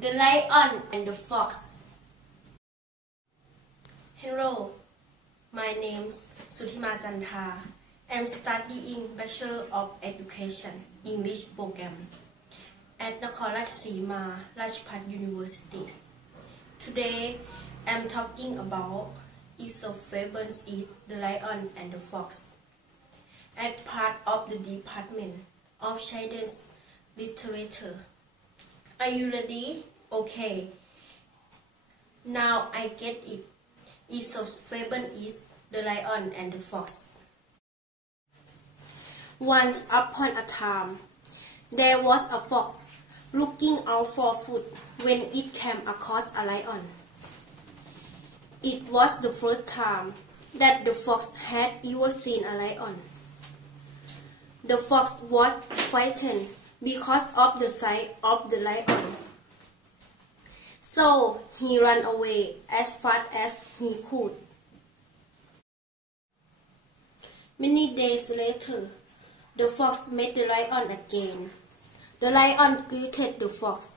The Lion and the Fox Hello, my name is Suthima Jantha. I'm studying Bachelor of Education English program at Nakhon Ratchasima Rajabhat University. Today, I'm talking about Aesop Fables Eat the Lion and the Fox. As part of the Department of Children's Literature. Are you ready? Okay. Now I get it. Aesop's fable is the lion and the fox. Once upon a time, there was a fox looking out for food when it came across a lion. It was the first time that the fox had ever seen a lion. The fox was frightened because of the sight of the lion. So he ran away as fast as he could. Many days later, the fox met the lion again. The lion greeted the fox.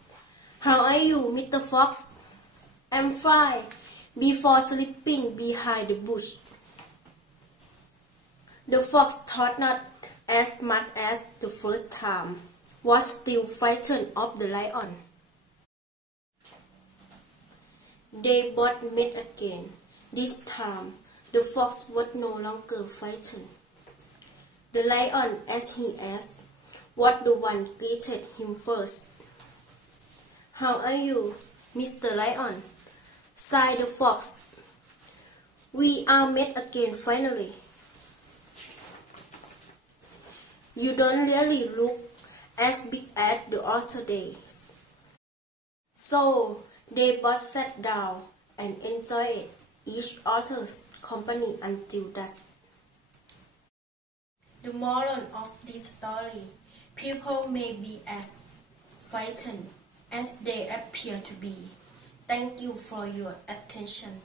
How are you, Mr. Fox? I'm fine. Before sleeping behind the bush. The fox thought not as much as the first time, was still frightened of the lion. They both met again. This time, the fox was no longer frightened. The lion, as he asked, was the one greeted him first. How are you, Mr. Lion? sighed the fox. We are met again finally. You don't really look as big as the other days. So they both sat down and enjoyed each other's company until dusk. The moral of this story, people may be as frightened as they appear to be. Thank you for your attention.